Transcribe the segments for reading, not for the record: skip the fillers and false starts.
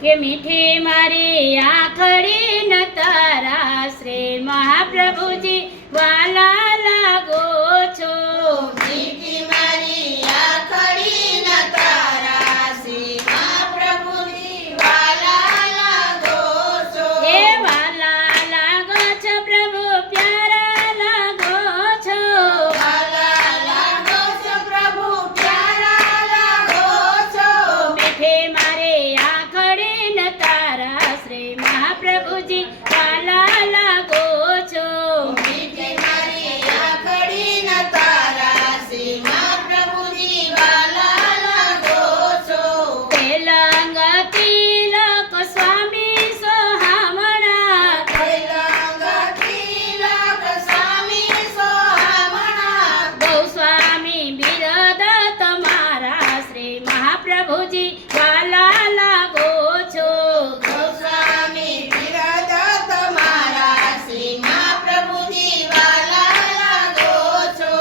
કે મીઠી મારી આંખડી ન તારા શ્રી મહાપ્રભુજી વાલા લાગો છો। મીઠી મારી આંખડી ન તારા શ્રી મહાપ્રભુજી વાલા લાગો છો। એ વાલા લાગો છો પ્રભુ પ્યારા લાગો છો। વાલા લાગો છો પ્રભુ પ્યારા લાગો છો। મીઠી મારી આંખડી ન તારા શ્રી મહાપ્રભુજી વાલા લાગો છો। મીઠી મારી આંખડી ન તારા શ્રી મહાપ્રભુજી વાલા લાગો છો। તેલંગ તિલક સ્વામી સોહામણા તેલંગ તિલક સ્વામી સોહામણા। ગૌસ્વામી બિરદ તમારા શ્રી મહાપ્રભુજી વાલા લાગો છો। ગોસ્વામી બિરદ તમારા શ્રી મહાપ્રભુજી વાલા લાગો છો।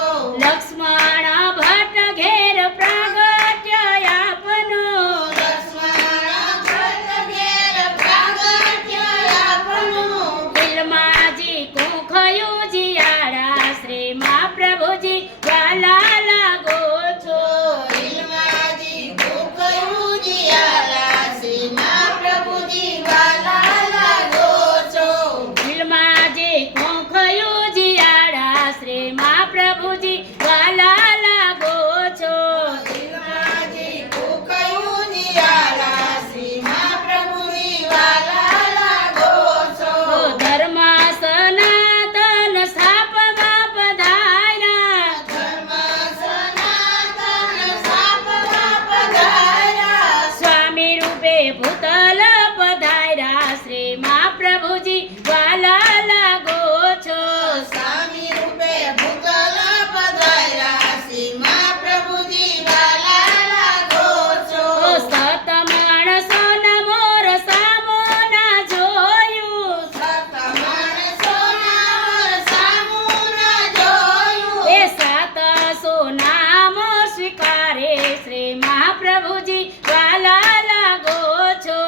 લક્ષ્મણ ભટ્ટ ઘેર પ્રાગટ્ય આપનો લક્ષ્મણ ભટ્ટ ઘેર પ્રાગટ્ય આપનું। બિલમાજી કુખયું જીયાળા શ્રી મહાપ્રભુજી વાલા લાગો છો। બિલમાજી ભૂખયું જીયાલા શ્રી મહાપ્રભુજી વાલા લાગો છો। બિલમાજી કુખયું જીયાળા શ્રી મહાપ્રભુજી વાલા લાગો છો। બિલમાજી ભૂખયું જીયાલા શ્રી મહાપ્રભુજી વાલા લાગો છો। ધર્મ સનાતન સ્થાપવા પધાર્યા ધર્મ સનાતન સ્થાપવા પધાર્યા। સ્વામી રૂપે ભૂતલ પધાર્યા શ્રી મહાપ્રભુજી વાલા લાગો છો। સ્વામી રૂપે ભૂતલ પધાર્યા શ્રી મહાપ્રભુજી વાલા લાગો છો। સતમણ સોન મોર સામો ના જોયું સતમણ સોનાર સામું ન જોયું। એ સાત સોનામો સ્વીકારે શ્રી મહાપ્રભુજી વાલા લાગો છો।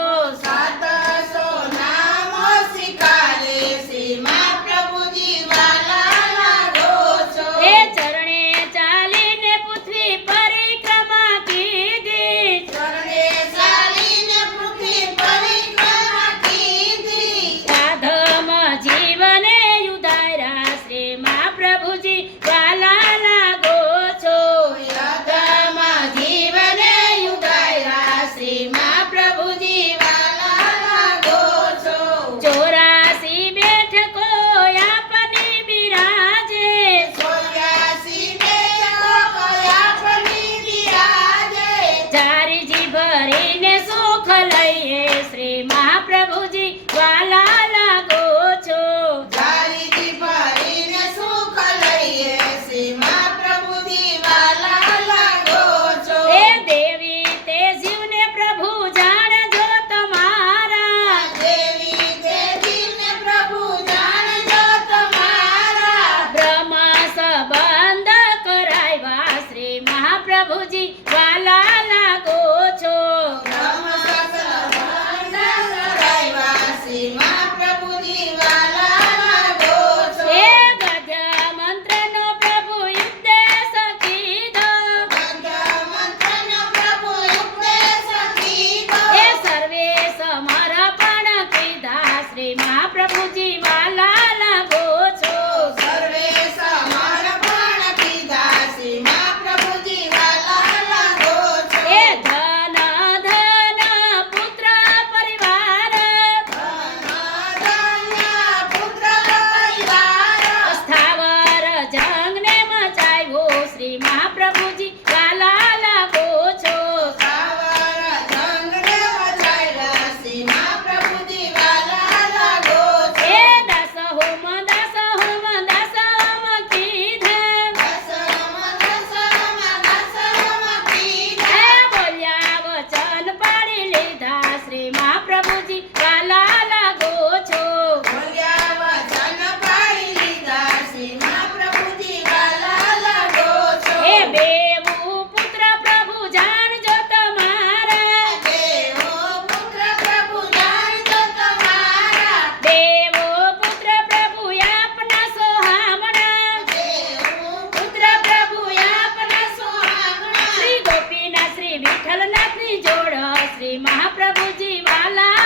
સાતસો નામો સ્વીકારે શ્રી મહાપ્રભુજી વાલા લાગો છો। એ ચરણે ચાલીને પૃથ્વી પરિક્રમા કીધી ચરણે ચાલીને પૃથ્વી પરિક્રમા કીધી। સાધમ જીવને ઉધાર્યા શ્રી મહાપ્રભુજી વાલા લાગો છો। યદમાં જીવને ઉદાર્યા શ્રી મહાપ્રભુજી વાલા લાગો છો। 84 બેઠકો આપની બિરાજે 84 બેઠકો કયા પની બિરાજે। ચારીજી ભરીને સુખ લઈએ શ્રી મહાપ્રભુજી વાલા લાગો છો। ચારીજી ભરીને સુખ લઈએ શ્રી મહાપ્રભુજી વાલા લાગો છો। એ દેવી તે જીવને પ્રભુ જાણજો તમારા દેવી દેવીને પ્રભુ જાણજો તમારા। બ્રહ્મ સંબંધ કરાવ્યા શ્રી મહાપ્રભુજી વાલા લાગો છો। બ્રહ્મ સંબંધ કરાવ્યા શ્રી મહાપ્રભુજી જોડ શ્રી મહાપ્રભુજી વાલા